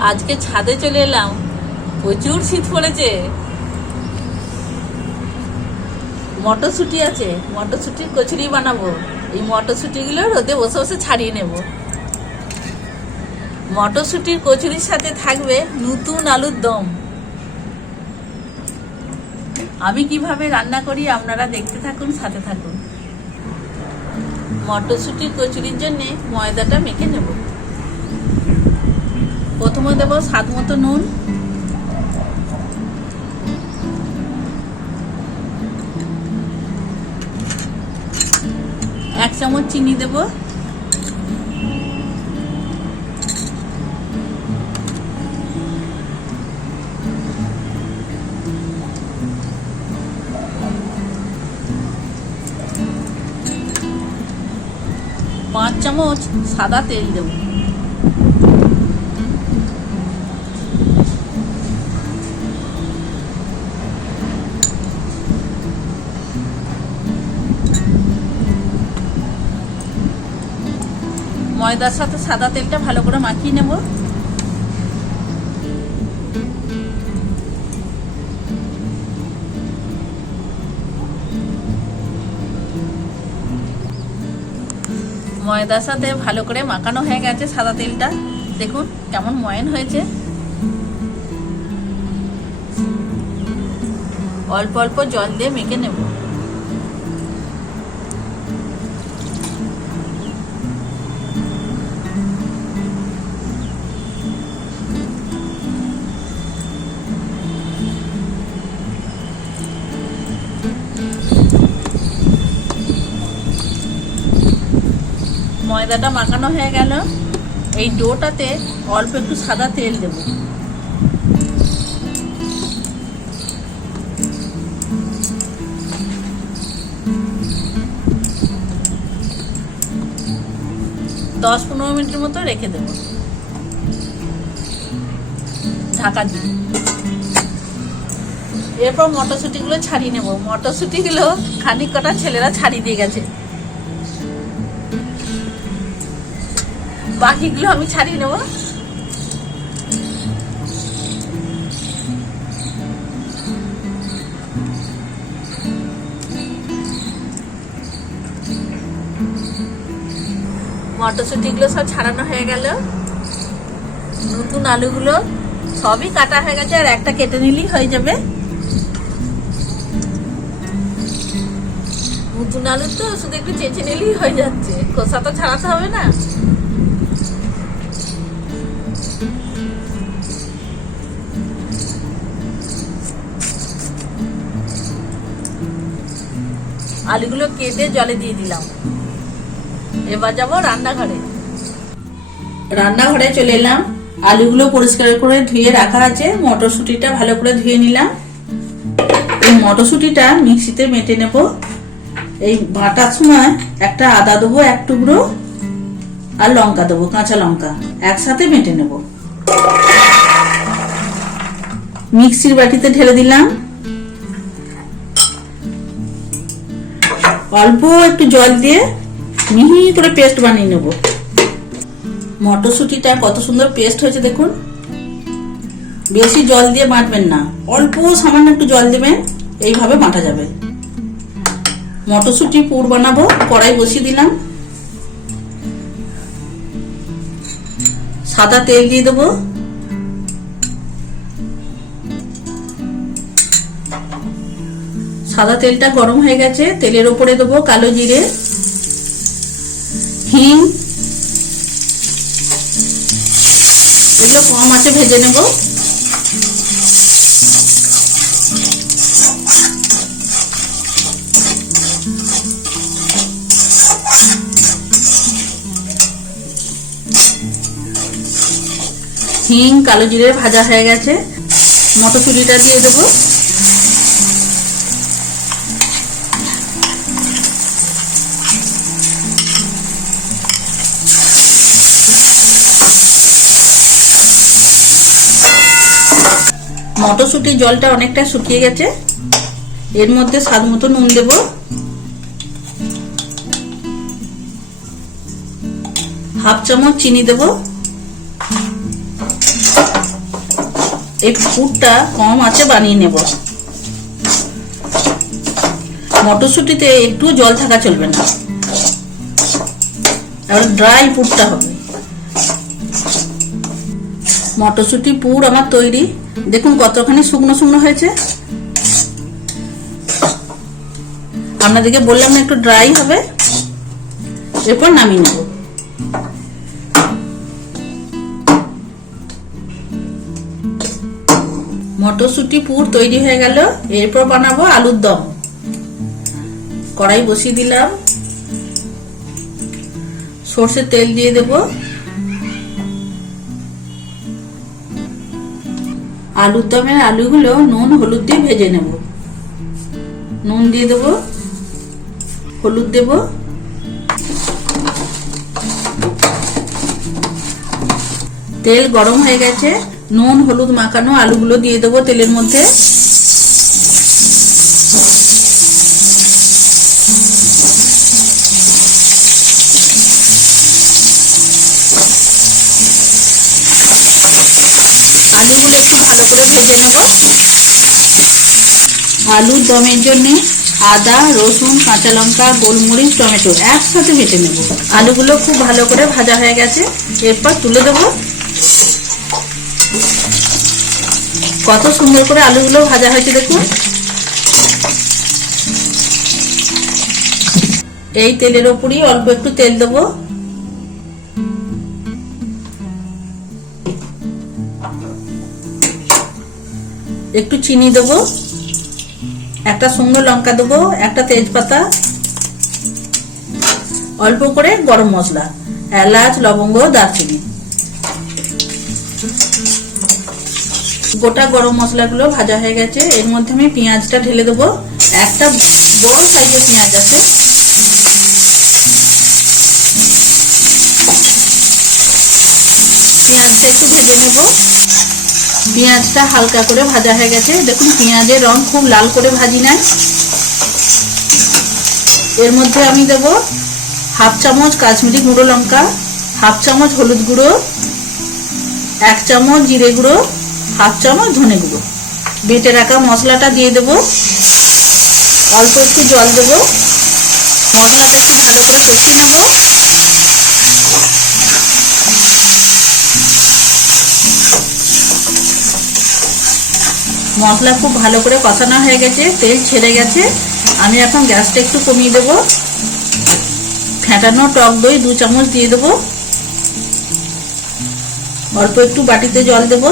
আজকে ছাদে চলে এলাম। প্রচুর শীত পড়েছে। মটরশুঁটি আছে। মটরশুঁটির কচুরি বানাবো। এই মটরশুঁটিগুলো রোদে বসে বসে ছাড়িয়ে নেব। মটরশুঁটির কচুরির সাথে থাকবে নতুন আলুর দম। আমি কীভাবে রান্না করি আপনারা দেখতে থাকুন, সাথে থাকুন। মটরশুঁটির কচুরির জন্য ময়দাটা মেখে নেব। প্রথমে দেবো স্বাদ মতো নুন। এক চামচ চিনি দেব। পাঁচ চামচ সাদা তেল দেব। ময়দার সাথে সাদা তেলটা ভালো করে মাখিয়ে নেব। ময়দার সাথে ভালো করে মাখানো হয়ে গেছে সাদা তেলটা। দেখুন কেমন ময়ন হয়েছে। অল্প অল্প জল দিয়ে মেখে নেব। ময়দাটা মাখানো হয়ে গেল। এই ডোটাতে অল্প একটু সাদা তেল দেব। দশ পনেরো মিনিটের মতো রেখে দেব। ঢাকা দিয়ে। এরপর মটরশুঁটিগুলো ছাড়িয়ে নেব। মটরশুঁটিগুলো খানিক কটা ছেলেরা ছাড়িয়ে দিয়ে গেছে। বাকিগুলো আমি ছাড়িয়ে নেব। মটরশুঁটিগুলো সব ছাড়ানো হয়ে গেল। নতুন আলুগুলো সবই কাটা হয়ে গেছে আর একটা কেটে নিলেই হয়ে যাবে। নতুন আলু তো শুধু একটু চেঁচে নিলেই হয়ে যাচ্ছে। খোসা তো ছাড়াতে হবে না। আলুগুলো কেটে জলে দিয়ে দিলাম। এবার যাব রান্নাঘরে। রান্নাঘরে চলে এলাম। আলুগুলো পরিষ্কার করে ধুয়ে রাখা আছে। মটরশুঁটিটা ভালো করে ধুয়ে নিলাম। এই মটরশুঁটিটা মিক্সিতে মেটে নেব। এই বাটার সময় একটা আদা দেবো, এক টুকরো, আর লঙ্কা দেবো, কাঁচা লঙ্কা। একসাথে মেটে নেব। মিক্সির বাটিতে ঢেলে দিলাম। অল্প একটু জল দিয়ে মিহি করে পেস্ট বানিয়ে নেব। মটরশুঁটিটা কত সুন্দর পেস্ট হয়েছে দেখুন। বেশি জল দিয়ে বাটবেন না, অল্প সামান্য একটু জল দেবেন, এইভাবে বাটা যাবে। মটরশুঁটি পুর বানাবো, কড়াই বসিয়ে দিলাম। সাদা তেল দিয়ে দেবো। সাদা তেলটা গরম হয়ে গেছে, তেলের উপরে দেবো কালো জিরে, হিং। এগুলো কম আছে, ভেজে নেব। হিং, কালো জিরে ভাজা হয়ে গেছে। মটরশুঁটিটা দিয়ে দেবো। মটরশুঁটির জলটা অনেকটা শুকিয়ে গেছে। এর মধ্যে স্বাদ মতো নুন দেব। হাফ চামচ চিনি দেব। এই পুরটা কম আছে বানিয়ে নেব। মটরশুঁটিতে একটু জল থাকা চলবে না। এবার ড্রাই ফুটটা হবে। মটরশুঁটি, পুর আমার তৈরি। দেখুন কতখানি শুকনো শুকনো হয়েছে। আপনাদেরকে বললাম না একটু ড্রাই হবে। এরপর নামিয়ে নেব। মটরশুঁটি, পুর তৈরি হয়ে গেল। এরপর বানাবো আলুর দম। কড়াই বসিয়ে দিলাম। সর্ষের তেল দিয়ে দেব। আলুর দমের আলুগুলো নুন, হলুদ দিয়ে ভেজে নেব। নুন দিয়ে দেব, হলুদ দেব। তেল গরম হয়ে গেছে। নুন, হলুদ মাখানো আলুগুলো দিয়ে দেবো তেলের মধ্যে। করে ভেজে নেব আলুর দমের জন্য আদা, রসুন, কাঁচা লঙ্কা, গোলমরিচ, টমেটো একসাথে ভেজে নেব। আলুগুলো খুব ভালো করে ভাজা হয়ে গেছে। এরপর তুলে দেবো। কত সুন্দর করে আলুগুলো ভাজা হয়েছে দেখুন। এই তেলের ওপরই অল্প একটু তেল দেবো। একটু চিনি দেবো, একটা শুকনো লঙ্কা দেবো, একটা তেজপাতা, অল্প করে গরম মশলা, এলাচ, লবঙ্গ, দারচিনি। গোটা গরম মশলাগুলো ভাজা হয়ে গেছে, এর মধ্যে আমি পেঁয়াজটা ঢেলে দেবো। একটা বড় সাইজের পেঁয়াজ আছে। পেঁয়াজটা একটু ভেজে নেব। পেঁয়াজটা হালকা করে ভাজা হয়ে গেছে। দেখুন, পেঁয়াজের রং খুব লাল করে ভাজি নেয় এর মধ্যে আমি দেব হাফ চামচ কাশ্মীরি গুঁড়ো লঙ্কা, হাফ চামচ হলুদ গুঁড়ো, এক চামচ জিরে গুঁড়ো, হাফ চামচ ধনে গুঁড়ো। বেটে রাখা মশলাটা দিয়ে দেব। অল্প একটু জল দেব। মশলাটা একটু ভালো করে কষিয়ে নেব। মশলা খুব ভালো করে কষানো হয়ে গেছে, তেল ছেড়ে গেছে। আমি এখন গ্যাসটা একটু কমিয়ে দেব। ফেটানো টক দই দু চামচ দিয়ে দেবো। অল্প একটু বাটিতে জল দেব।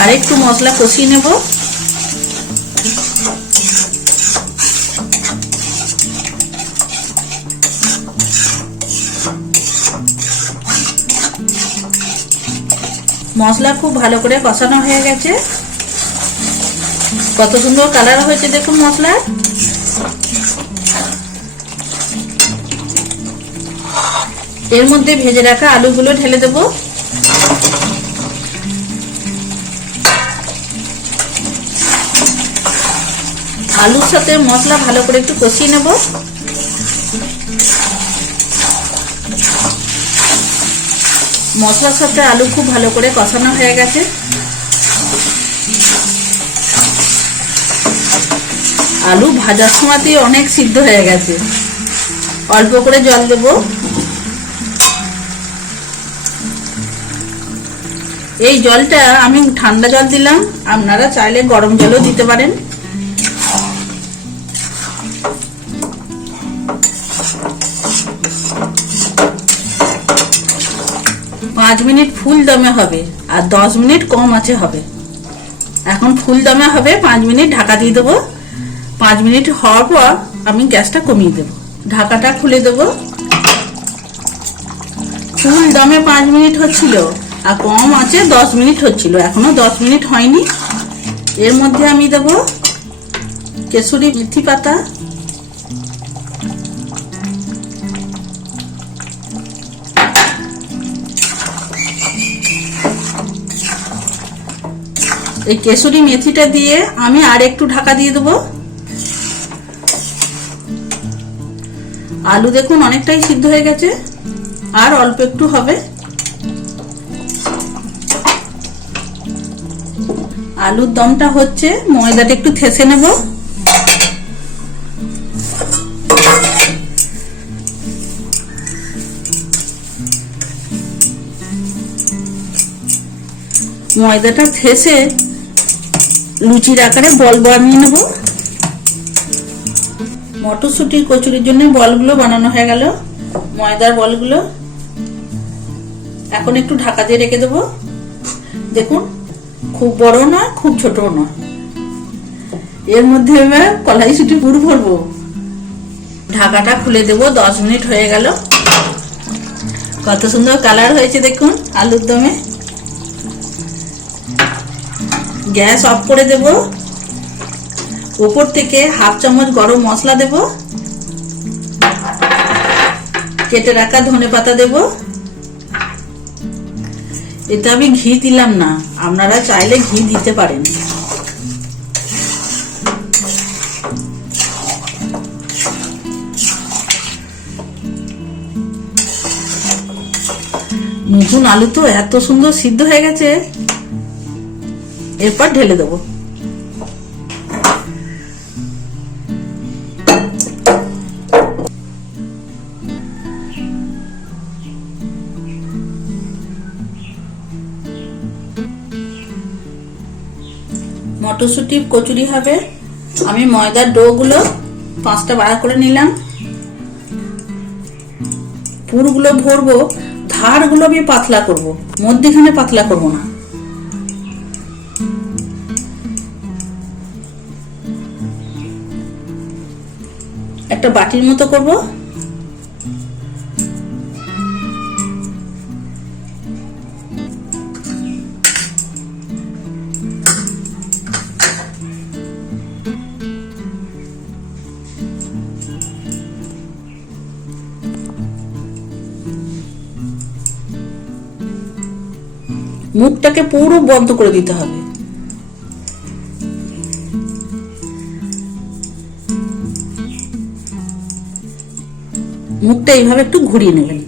আর একটু মশলা কষিয়ে নেব। মশলা খুব ভালো করে কষানো হয়ে গেছে। কত সুন্দর কালার হয়েছে দেখুন মশলা এর মধ্যে ভেজে রাখা আলুগুলো ঢেলে দেব। আলুর সাথে মশলা ভালো করে একটু কষিয়ে নেব। মশলার সাথে আলু খুব ভালো করে কষানো হয়ে গেছে। আলু ভাজার সময়তেই অনেক সিদ্ধ হয়ে গেছে। অল্প করে জল দেবো। এই জলটা আমি ঠান্ডা জল দিলাম। আপনারা চাইলে গরম জলও দিতে পারেন। পাঁচ মিনিট ফুল দমে হবে আর দশ মিনিট কম আছে হবে। এখন ফুল দমে হবে, পাঁচ মিনিট ঢাকা দিয়ে দেবো। পাঁচ মিনিট হওয়ার পর আমি গ্যাসটা কমিয়ে দেবো। ঢাকাটা খুলে দেবো। ফুল দমে পাঁচ মিনিট হচ্ছিল আর কম আছে দশ মিনিট হচ্ছিল, এখনও দশ মিনিট হয়নি। এর মধ্যে আমি দেব কেশরি মেথি পাতা এই কেশরি মেথিটা দিয়ে আমি আর একটু ঢাকা দিয়ে দেবো। আলু দেখুন অনেকটাই সিদ্ধ হয়ে গেছে, আর অল্প একটু হবে। আলুর দমটা হচ্ছে, ময়দাটা একটু থেসে নেব। ময়দাটা থেসে লুচির আকারে বল বানিয়ে নেব। মটরশুটির কচুরির জন্য বলগুলো বানানো হয়ে গেল, ময়দার বলগুলো। এখন একটু ঢাকা দিয়ে রেখে দেবো। দেখুন, খুব বড় না খুব ছোট না এর মধ্যে এবার কড়াইশুটি পুরো ভরবো। ঢাকাটা খুলে দেবো, দশ মিনিট হয়ে গেল। কত সুন্দর কালার হয়েছে দেখুন, আলুর দমে। গ্যাস অফ করে দেব। উপর থেকে হাফ চামচ গরম মশলা দেব। কেটে রাখা ধনে পাতা দেব। এতে আমি ঘি দিলাম না, আপনারা চাইলে ঘি দিতে পারেন। নতুন আলু তো এত সুন্দর সিদ্ধ হয়ে গেছে। এরপর ঢেলে দেবো। মটরশুঁটি, কচুরি হবে। আমি ময়দার ডো গুলো পাঁচটা বার করে নিলাম। পুরগুলো ভরবো, ধারগুলো আমি পাতলা করব, মধ্যখানে পাতলা করব না। একটা বাটির মতো করব। মুখটাকে পুরো বন্ধ করে দিতে হবে। মুখটা এইভাবে একটু ঘুরিয়ে নেবেন।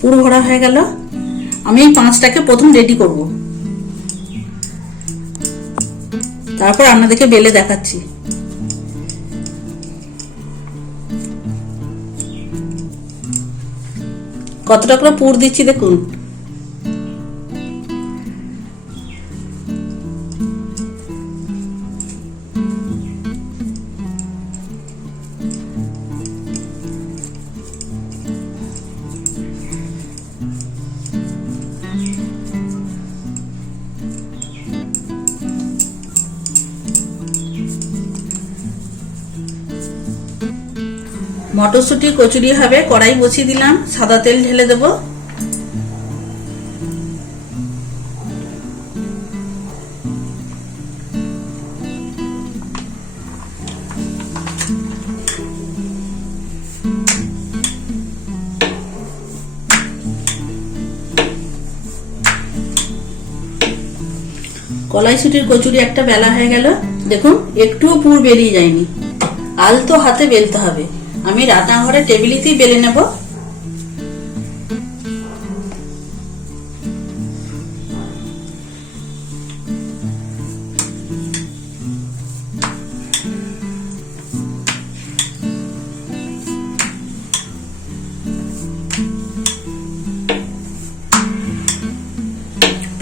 পুরো ভরা হয়ে গেল। আমি এই পাঁচটাকে প্রথম রেডি করব। তারপর আপনাদেরকে বেলে দেখাচ্ছি। কতটা করে পুর দিচ্ছি দেখুন। মটরশুঁটি, কচুরি হবে, কড়াই বসিয়ে দিলাম, সাদা তেল ঢেলে দেব। কলাইশুটির কচুরি একটা বেলা হয়ে গেল। দেখুন, একটুও পুর বেরিয়ে যায়নি। আলতো হাতে বেলতে হবে। আমি রান্নাঘরে টেবিলিতেই বেলে নেব।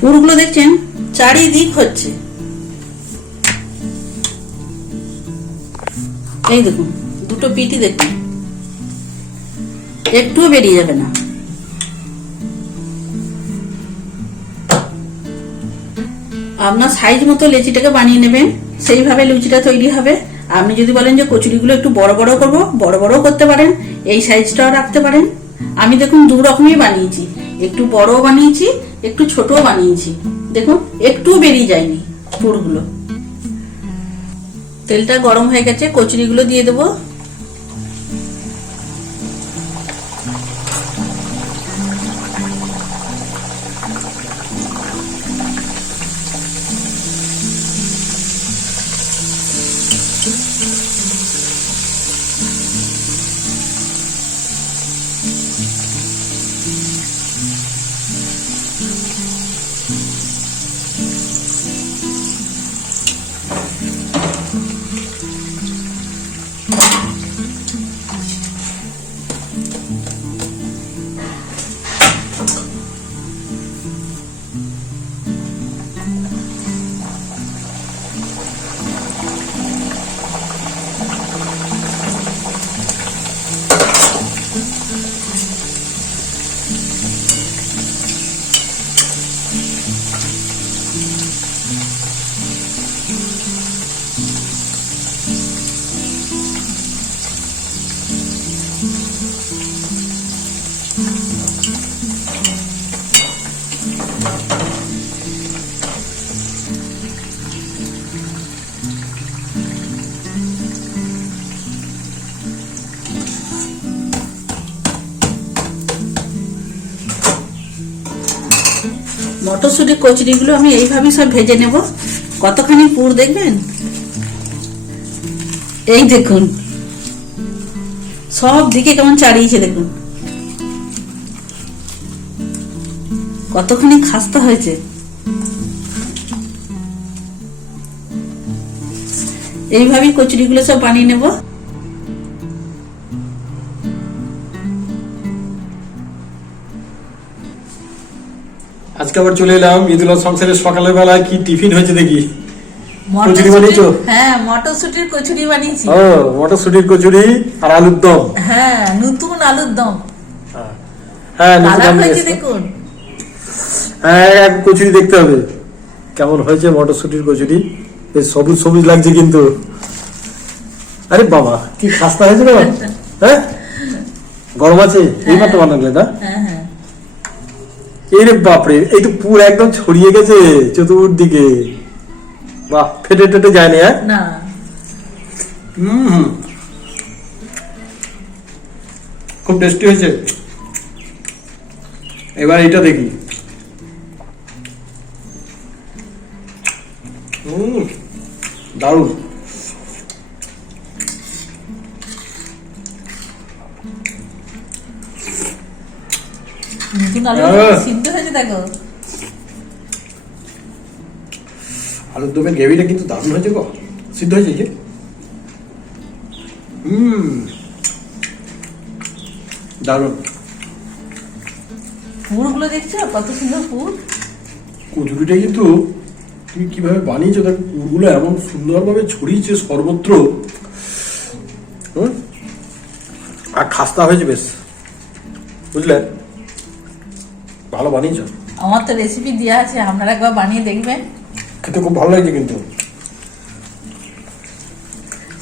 পুরগুলো দেখছেন? চারিদিক হচ্ছে। এই দেখুন। দুটো পিটি দেখুন। একটুও বেরিয়ে যাবে না। আপনার সাইজ মতো লেচিটাকে বানিয়ে নেবেন, সেইভাবে লুচিটা তৈরি হবে। আপনি যদি বলেন যে কচুরিগুলো একটু বড় বড় করব, বড় বড় করতে পারেন, এই সাইজটাও রাখতে পারেন। আমি দেখুন দু রকমই বানিয়েছি। একটু বড়ও বানিয়েছি, একটু ছোটও বানিয়েছি। দেখুন একটু বেরিয়ে যায়নি পুরগুলো। তেলটা গরম হয়ে গেছে, কচুরিগুলো দিয়ে দেবো। কচুরিগুলো আমি এইভাবেই সব ভেজে নেব। কতখানি পুর দেখবেন? এই দেখুন। সব দিকে কেমন চাড়িয়েছে দেখুন। কতখানি খাস্তা হয়েছে। এইভাবেই কচুরিগুলো সব বানিয়ে নেব। আবার চলে এলাম। ঈদুল সংসারের সকালের বেলায় কি টিফিন হয়েছে দেখি? কচুরি বানিয়েছো? হ্যাঁ মটরশুঁটির কচুরি বানিয়েছি। ও মটরশুটির কচুরি আর আলুর দম। হ্যাঁ নতুন আলুর দম। হ্যাঁ নিচে কালার দাম। দেখুন। হ্যাঁ কচুরি দেখতে হবে। কেমন হয়েছে মটরশুটির কচুরি? বেশ সবুজ সবুজ লাগছে কিন্তু। আরে বাবা কি খাস্তা হয়েছে না হ্যাঁ? গরম আছে? এইবার তো বানালে না? হ্যাঁ হ্যাঁ। এই রে বাপরে এই তো পুরো একদম ছড়িয়ে গেছে চতুর্দিকে। বাহ ফেটে টেটে যায়নি হ্যাঁ? না। হুম। খুব টেস্টি হয়েছে। এবার এটা দেখি। হুম দারুণ। সিদ্ধ হয়েছে দেখো আলুর দমের গ্রেভিটা কিন্তু দারুণ হয়েছে গো সিদ্ধ হয়েছে যে হুম দারুণ পুরগুলো দেখছ কত সুন্দর পুর কচুরিটা কিন্তু তুমি কীভাবে বানিয়েছো তার পুরগুলো এমন সুন্দরভাবে ছড়িয়েছে সর্বত্র হুম? আর খাস্তা হয়েছে বেশ বুঝলে ভালো বানিয়েছো? আমার তো রেসিপি দেওয়া আছে আপনারা একবার বানিয়ে দেখবেন। খেতে খুব ভালো লাগছে কিন্তু।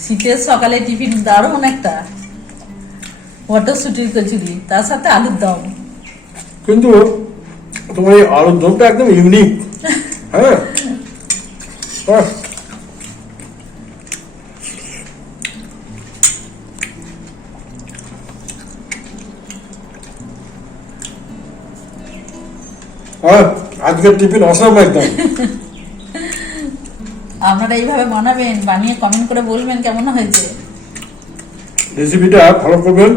শীতের সকালে টিফিন দারুণ একটা। মটরশুঁটির কচুরি তার সাথে আলুর দম। কিন্তু তোমার এই আলুর দমটা একদম ইউনিক হ্যাঁ? আজকের টিফিন অসাম একদম। আপনারা এইভাবে বানাবেন বানিয়ে কমেন্ট করে বলবেন কেমন হয়েছে? রেসিপিটা ফলো করবেন।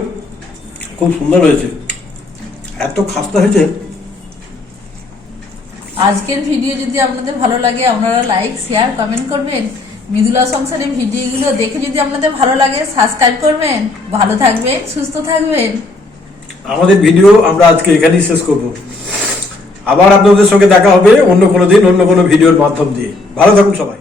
খুব সুন্দর হয়েছে। এত খাস্তা হয়েছে। আজকের ভিডিও যদি আপনাদের ভালো লাগে আপনারা লাইক শেয়ার কমেন্ট করবেন। মৃদুলা সংসারের ভিডিওগুলো দেখে যদি আপনাদের ভালো লাগে সাবস্ক্রাইব করবেন। ভালো থাকবেন সুস্থ থাকবেন। আমাদের ভিডিও আমরা আজকে এখানেই শেষ করব। আবার আপনাদের সঙ্গে দেখা হবে অন্য কোনো দিন, অন্য কোনো ভিডিওর মাধ্যম দিয়ে। ভালো থাকুন সবাই।